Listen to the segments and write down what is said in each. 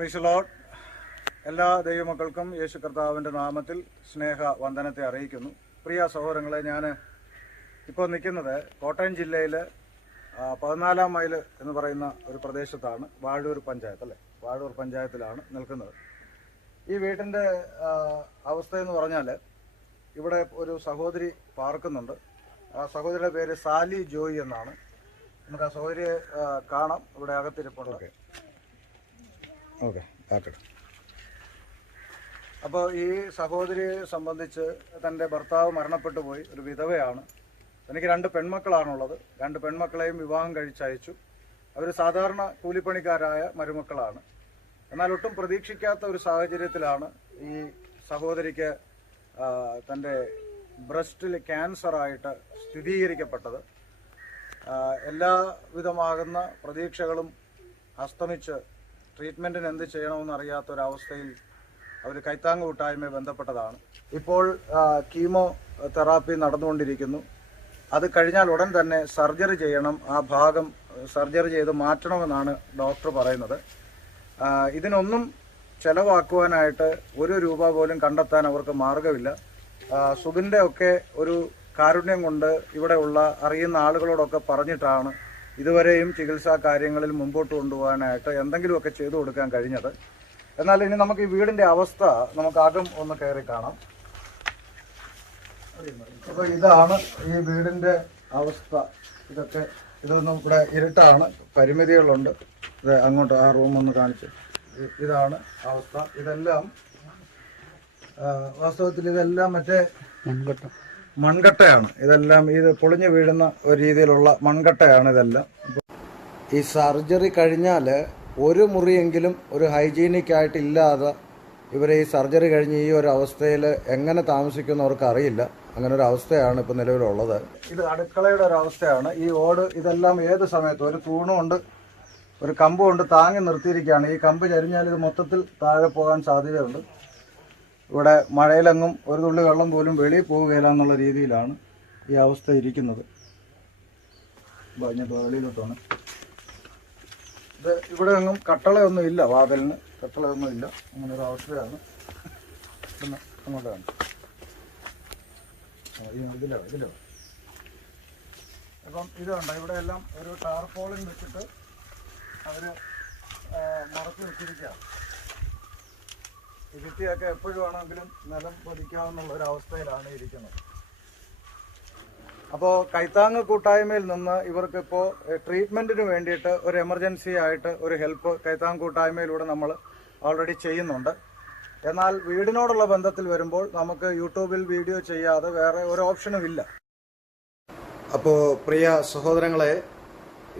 പ്രീശലോട്ട് എല്ലാ ദൈവമക്കൾക്കും യേശു കർത്താവിന്റെ നാമത്തിൽ സ്നേഹ വന്ദനത്തെ അറിയിക്കുന്നു. പ്രിയ സഹോദരങ്ങളെ ഞാൻ ഇപ്പോൾ നിൽക്കുന്നത് കോട്ടയം ജില്ലയിൽ പതിനാലാം മൈൽ എന്ന് പറയുന്ന ഒരു പ്രദേശത്താണ് വാഴൂർ പഞ്ചായത്ത് അല്ലേ? വാഴൂർ പഞ്ചായത്തിലാണ് നിൽക്കുന്നത്. ഈ വീട്ടിന്റെ അവസ്ഥയെന്ന് പറഞ്ഞാൽ ഇവിടെ ഒരു സഹോദരി പാർക്കുന്നുണ്ട്. ആ സഹോദരിയുടെ പേര് സാലി ജോയി എന്നാണ്. നമുക്ക് ആ സഹോദരിയെ കാണാം. ഇവിടെ അകത്തിരിപ്പുണ്ട്. ഓക്കെ ഓക്കെ അപ്പോൾ ഈ സഹോദരിയെ സംബന്ധിച്ച് തന്റെ ഭർത്താവ് മരണപ്പെട്ടു പോയി ഒരു വിധവയാണ്. എനിക്ക് രണ്ട് പെൺമക്കളാണുള്ളത്. രണ്ട് പെൺമക്കളെയും വിവാഹം കഴിച്ചയച്ചു. അവർ സാധാരണ കൂലിപ്പണിക്കാരായ മരുമക്കളാണ്. എന്നാൽ ഒട്ടും പ്രതീക്ഷിക്കാത്ത ഒരു സാഹചര്യത്തിലാണ് ഈ സഹോദരിക്ക് തന്റെ ബ്രസ്റ്റിൽ ക്യാൻസറായിട്ട് സ്ഥിരീകരിക്കപ്പെട്ടത്. എല്ലാവിധമാകുന്ന പ്രതീക്ഷകളും അസ്തമിച്ച് ട്രീറ്റ്മെന്റിന് എന്ത് ചെയ്യണമെന്ന് അറിയാത്തൊരവസ്ഥയിൽ അവർ കൈത്താങ് കൂട്ടായ്മയെ ബന്ധപ്പെട്ടതാണ്. ഇപ്പോൾ കീമോ തെറാപ്പി നടന്നുകൊണ്ടിരിക്കുന്നു. അത് കഴിഞ്ഞാൽ ഉടൻ തന്നെ സർജറി ചെയ്യണം. ആ ഭാഗം സർജറി ചെയ്ത് മാറ്റണമെന്നാണ് ഡോക്ടർ പറയുന്നത്. ഇതിനൊന്നും ചെലവാക്കുവാനായിട്ട് ഒരു രൂപ പോലും കണ്ടെത്താൻ അവർക്ക് മാർഗമില്ല. സുബിന്റെ ഒക്കെ ഒരു കാരുണ്യം കൊണ്ട് ഇവിടെയുള്ള അറിയുന്ന ആളുകളോടൊക്കെ പറഞ്ഞിട്ടാണ് ഇതുവരെയും ചികിത്സാ കാര്യങ്ങളിൽ മുമ്പോട്ട് കൊണ്ടുപോകാനായിട്ട് എന്തെങ്കിലുമൊക്കെ ചെയ്തു കൊടുക്കാൻ കഴിഞ്ഞത്. എന്നാൽ ഇനി നമുക്ക് ഈ വീടിന്റെ അവസ്ഥ നമുക്ക് ആദ്യം ഒന്ന് കയറി കാണാം. അപ്പോൾ ഇതാണ് ഈ വീടിന്റെ അവസ്ഥ. ഇതൊക്കെ ഇതൊന്നും ഇവിടെ ഇരുട്ടാണ്. പരിമിതികളുണ്ട്. ഇത് അങ്ങോട്ട് ആ റൂം ഒന്ന് കാണിച്ച്. ഇതാണ് അവസ്ഥ. ഇതെല്ലാം വാസ്തവത്തിൽ ഇതെല്ലാം മറ്റേ മൺകട്ടയാണ്. ഇതെല്ലാം ഇത് പൊളിഞ്ഞു വീഴുന്ന ഒരു രീതിയിലുള്ള മൺകട്ടയാണ് ഇതെല്ലാം. ഈ സർജറി കഴിഞ്ഞാൽ ഒരു മുറിയെങ്കിലും ഒരു ഹൈജീനിക് ആയിട്ടില്ലാതെ ഇവരെ ഈ സർജറി കഴിഞ്ഞ് ഈ ഒരു അവസ്ഥയിൽ എങ്ങനെ താമസിക്കുന്നവർക്ക് അറിയില്ല. അങ്ങനെ ഒരു അവസ്ഥയാണ് ഇപ്പോൾ നിലവിലുള്ളത്. ഇത് അടുക്കളയുടെ ഒരു അവസ്ഥയാണ്. ഈ ഓട് ഇതെല്ലാം ഏത് സമയത്തും ഒരു തൂണുകൊണ്ട് ഒരു കമ്പ് കൊണ്ട് താങ്ങി നിർത്തിയിരിക്കുകയാണ്. ഈ കമ്പ് ചരിഞ്ഞാൽ ഇത് മൊത്തത്തിൽ താഴെ പോകാൻ സാധ്യതയുണ്ട്. ഇവിടെ മഴയിലെങ്ങും ഒരു തുള്ളി വെള്ളം പോലും വെളിയിൽ പോവുകയില്ല എന്നുള്ള രീതിയിലാണ് ഈ അവസ്ഥ ഇരിക്കുന്നത്. വെളിയിലോട്ടാണ് ഇത് ഇവിടെ ഒന്നും കട്ടളയൊന്നും ഇല്ല വാതലിന്. കട്ടളയൊന്നും ഇല്ല. അങ്ങനെ ഒരു അവസ്ഥയാണ്. പിന്നെ അങ്ങോട്ടാണ് ഇതിലോ ഇതിലോ. അപ്പം ഇത് കണ്ടോ ഇവിടെ എല്ലാം ഒരു ടാർപോളിൻ വെച്ചിട്ട് അവർ മറച്ചു വെച്ചിരിക്കുക ഭിത്തിയൊക്കെ എപ്പോഴും ആണെങ്കിലും നിലം പൊതിക്കാവുന്ന ഒരു അവസ്ഥയിലാണ് ഇരിക്കുന്നത്. അപ്പോൾ കൈത്താങ് കൂട്ടായ്മയിൽ നിന്ന് ഇവർക്കിപ്പോൾ ട്രീറ്റ്മെന്റിന് വേണ്ടിയിട്ട് ഒരു എമർജൻസി ആയിട്ട് ഒരു ഹെൽപ്പ് കൈത്താങ് കൂട്ടായ്മയിലൂടെ നമ്മൾ ഓൾറെഡി ചെയ്യുന്നുണ്ട്. എന്നാൽ വീടിനോടുള്ള ബന്ധത്തിൽ വരുമ്പോൾ നമുക്ക് യൂട്യൂബിൽ വീഡിയോ ചെയ്യാതെ വേറെ ഒരു ഓപ്ഷനും ഇല്ല. അപ്പോൾ പ്രിയ സഹോദരങ്ങളെ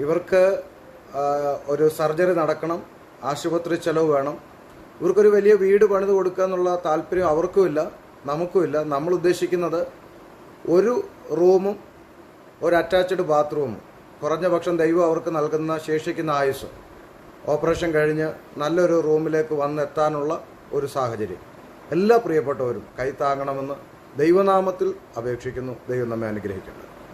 ഇവർക്ക് ഒരു സർജറി നടക്കണം ആശുപത്രി ചെലവ് വേണം ഇവർക്കൊരു വലിയ വീട് പണിത് കൊടുക്കുക എന്നുള്ള താല്പര്യം അവർക്കുമില്ല നമുക്കുമില്ല നമ്മൾ ഉദ്ദേശിക്കുന്നത് ഒരു റൂമും ഒരു അറ്റാച്ച്ഡ് ബാത്റൂമും. കുറഞ്ഞ പക്ഷം ദൈവം അവർക്ക് നൽകുന്ന ശേഷിക്കുന്ന ആയുസ് ഓപ്പറേഷൻ കഴിഞ്ഞ് നല്ലൊരു റൂമിലേക്ക് വന്നെത്താനുള്ള ഒരു സാഹചര്യം. എല്ലാ പ്രിയപ്പെട്ടവരും കൈത്താങ്ങണമെന്ന് ദൈവനാമത്തിൽ അപേക്ഷിക്കുന്നു. ദൈവം നമ്മെ അനുഗ്രഹിക്കട്ടെ.